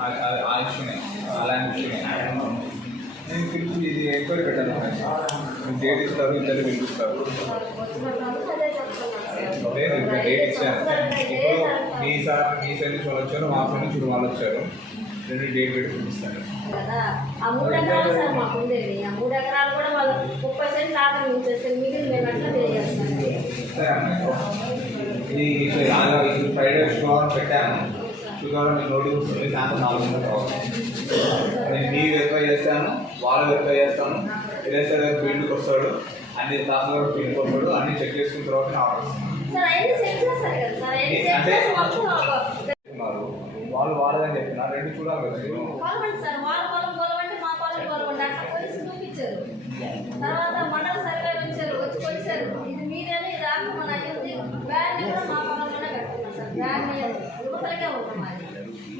ఆ ఇష్యూనే అలాంటి ఇష్యూనే నేను పిలిచి ఇది ఎంక్వైరీ పెట్టాను. డేట్ ఇస్తారు, ఇద్దరు పిలిపిస్తారు. లేదు ఇంకా డేట్ ఇచ్చాను. ఇప్పుడు మీ సైడ్ నుంచి వాళ్ళు వచ్చారు, మా సైడ్ నుంచి వాళ్ళు వచ్చారు. రెండు డేట్ పెట్టి పిలిపిస్తాను. ఆ 3 ఎకరాలు సార్ మాకు ఉండేది. ఆ 3 ఎకరాలు కూడా వాళ్ళు 30 సెంట్లు ఆక్రమించేస్తే మిగిలిన మేము ఎట్లా తెలియజేస్తాం. ఇది ఇప్పుడు ఫ్రైడే శుక్రవారం పెట్టాను. శుక్రవారం మీకు నోటీస్ వస్తుంది. సాయంత్రం 4 గంటలకు రావాలి. నేను మీ వెరిఫై చేస్తాను, వాళ్ళు వెరిఫై చేస్తాను. ఎల్ఎస్ఆర్ గారు ఫీల్డ్కి వస్తాడు, అన్ని తాతలు గారు ఫీల్డ్కి వస్తాడు. అన్ని చెక్ చేసుకున్న తర్వాత అంటే వాళ్ళు వాడదని చెప్పిన రెండు చూడాలి కదా. తర్వాత మండల సర్వే వచ్చారు, వచ్చి కొలిసారు. ఇది మీరేనే ఇది ఆక్రమణ అయ్యింది. బ్యాన్ కూడా మా పొలంలోనే కట్టుకున్నాం సార్. బ్యాన్ యువతలకే ఉంటాం. అది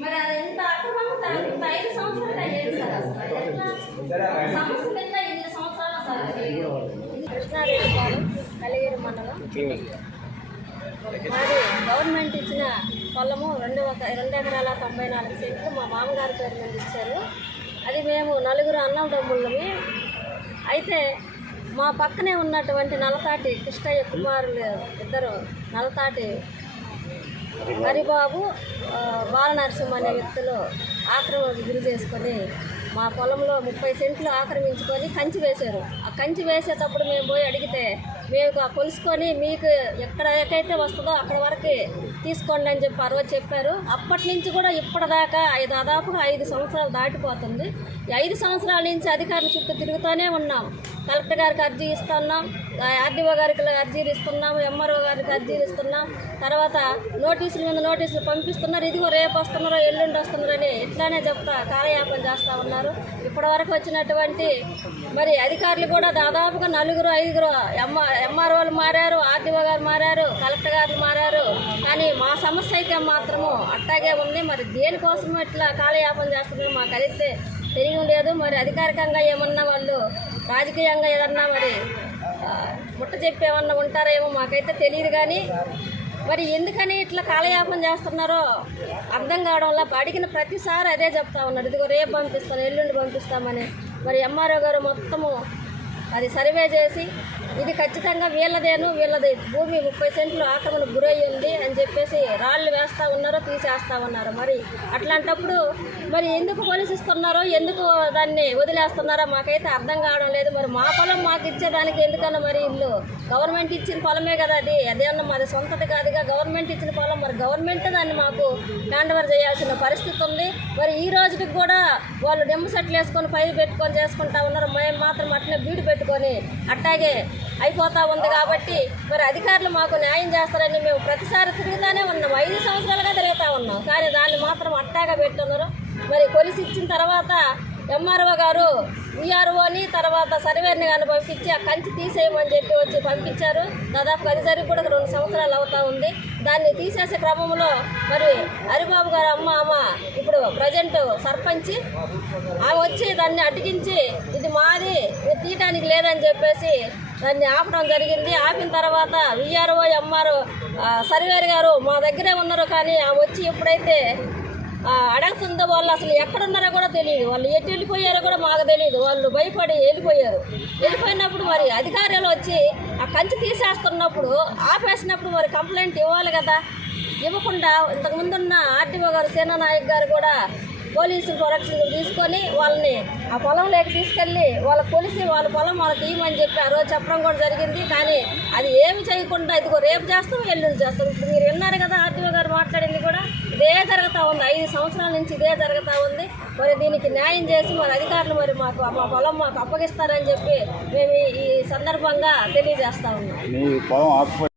మరి అది ఎంత అక్రమంగా సార్. ఇంత 5 సంవత్సరాలు అయ్యేది సార్. అసలు ఎట్లా సమస్య కింద 2 సంవత్సరాలు సార్. ఇది కృష్ణారెడ్డిపాలెం, కలిగిరి మండలం. మాది గవర్నమెంట్ ఇచ్చిన పొలము 2 ఎకరాల 94 సెంట్లు మా మామగారి పేరు మీద ఇచ్చారు. అది మేము 4 అన్నదమ్ముళ్ళమి. అయితే మా పక్కనే ఉన్నటువంటి నలతాటి కృష్ణయ్య కుమారులు ఇద్దరు, నలతాటి హరిబాబు, బాలనరసింహ అనే వ్యక్తులు ఆక్రమణకు గురి చేసుకొని మా పొలంలో 30 సెంట్లు ఆక్రమించుకొని కంచి వేశారు. ఆ కంచి వేసేటప్పుడు మేము పోయి అడిగితే మేము కొలుసుకొని మీకు ఎక్కడైతే వస్తుందో అక్కడ వరకు తీసుకోండి అని చెప్పి ఆ రోజు చెప్పారు. అప్పటి నుంచి కూడా ఇప్పటిదాకా దాదాపుగా 5 సంవత్సరాలు దాటిపోతుంది. ఈ 5 సంవత్సరాల నుంచి అధికారుల చుట్టూ తిరుగుతూనే ఉన్నాం. కలెక్టర్ గారికి అర్జీ ఇస్తున్నాం, ఆర్డీఓ గారికి అర్జీలు ఇస్తున్నాము, ఎంఆర్ఓ గారికి అర్జీలు ఇస్తున్నాం. తర్వాత నోటీసుల మీద నోటీసులు పంపిస్తున్నారు. ఇదిగో రేపు వస్తున్నారో ఎల్లుండి వస్తున్నారని ఇట్లానే చెప్తా కాలయాపన చేస్తూ ఉన్నారు. ఇప్పటివరకు వచ్చినటువంటి మరి అధికారులు కూడా దాదాపుగా 4, 5 ఎంఆర్ఓలు మారారు, ఆర్డీఓ గారు మారారు, కలెక్టర్ గారు మారారు. కానీ మా సమస్య అయితే మాత్రము అట్టాగే ఉంది. మరి దేనికోసం ఇట్లా కాలయాపన చేస్తున్నారు మాకు అయితే తెలియలేదు. మరి అధికారికంగా ఏమన్నా వాళ్ళు రాజకీయంగా ఏదన్నా మరి ముట్ట చెప్పేమన్నా ఉంటారేమో మాకైతే తెలియదు. కానీ మరి ఎందుకని ఇట్లా కాలయాపన చేస్తున్నారో అర్థం కావడంలో అడిగిన ప్రతిసారి అదే చెప్తా ఉన్నారు. ఇదిగో రేపు పంపిస్తాను, ఎల్లుండి పంపిస్తామని. మరి ఎంఆర్ఓ గారు మొత్తము అది సర్వే చేసి ఇది ఖచ్చితంగా వీళ్ళది భూమి 30 సెంట్లు ఆక్రమణకు గురయ్యి ఉంది అని చెప్పేసి రాళ్ళు వేస్తూ ఉన్నారో తీసేస్తూ ఉన్నారు. మరి అట్లాంటప్పుడు మరి ఎందుకు పోలీసిస్తున్నారో, ఎందుకు దాన్ని వదిలేస్తున్నారో మాకైతే అర్థం కావడం లేదు. మరి మా పొలం మాకు ఇచ్చేదానికి ఎందుకన్నా మరి ఇల్లు గవర్నమెంట్ ఇచ్చిన పొలమే కదా, అదేమన్నా మరి సొంతది కాదుగా. గవర్నమెంట్ ఇచ్చిన పొలం మరి గవర్నమెంటే దాన్ని మాకు హ్యాండ్ ఓవర్ చేయాల్సిన పరిస్థితి ఉంది. మరి ఈ రోజుకి కూడా వాళ్ళు డెమ్మ సెట్లు వేసుకొని పైరు పెట్టుకొని చేసుకుంటా ఉన్నారు. మేము మాత్రం అట్లనే బీడు పెట్టుకొని అట్టాగే అయిపోతూ ఉంది. కాబట్టి మరి అధికారులు మాకు న్యాయం చేస్తారని మేము ప్రతిసారి తిరుగుతూనే ఉన్నాం. 5 సంవత్సరాలుగా తిరుగుతూ ఉన్నాం. కానీ దాన్ని మాత్రం అట్టాగా పెట్టున్నారు. మరి కొలిసి ఇచ్చిన తర్వాత ఎంఆర్ఓ గారు విఆర్ఓని తర్వాత సర్వేని కానీ పంపించి ఆ కంచి తీసేయమని చెప్పి వచ్చి పంపించారు. దాదాపు అది జరిగి కూడా 2 సంవత్సరాలు అవుతూ ఉంది. దాన్ని తీసేసే క్రమంలో మరి హరిబాబు గారు అమ్మ ఇప్పుడు ప్రజెంట్ సర్పంచి ఆమె వచ్చి దాన్ని అడ్డగించి ఇది మాది తీయటానికి లేదని చెప్పేసి దాన్ని ఆపడం జరిగింది. ఆపిన తర్వాత విఆర్ఓ ఎంఆర్ఓ సర్వేర్ గారు మా దగ్గరే ఉన్నారు. కానీ ఆమె వచ్చి ఎప్పుడైతే అడుగుతుందో వాళ్ళు అసలు ఎక్కడున్నారో కూడా తెలియదు. వాళ్ళు ఎటు వెళ్ళిపోయారో కూడా మాకు తెలియదు. వాళ్ళు భయపడి వెళ్ళిపోయినప్పుడు మరి అధికారులు వచ్చి ఆ కంచి తీసేస్తున్నప్పుడు ఆపేసినప్పుడు మరి కంప్లైంట్ ఇవ్వాలి కదా. ఇవ్వకుండా ఇంతకుముందున్న ఆర్డీఓ గారు సేనానాయక్ గారు కూడా పోలీసు ప్రొడక్షన్ తీసుకొని వాళ్ళని ఆ పొలంలోకి తీసుకెళ్ళి వాళ్ళకి కొలిసి వాళ్ళ పొలం వాళ్ళకి ఇవ్వమని చెప్పి ఆ రోజు చెప్పడం కూడా జరిగింది. కానీ అది ఏమి చేయకుండా ఇదిగో రేపు చేస్తాం, ఎల్లుండి చేస్తాం. ఇప్పుడు మీరు విన్నారు కదా ఆర్డీఓ గారు మాట్లాడింది కూడా ఇదే జరుగుతూ ఉంది. 5 సంవత్సరాల నుంచి ఇదే జరుగుతూ ఉంది. మరి దీనికి న్యాయం చేసి మరి అధికారులు మరి మా పొలం మాకు అప్పగిస్తారని చెప్పి మేము ఈ సందర్భంగా తెలియజేస్తా ఉన్నాం.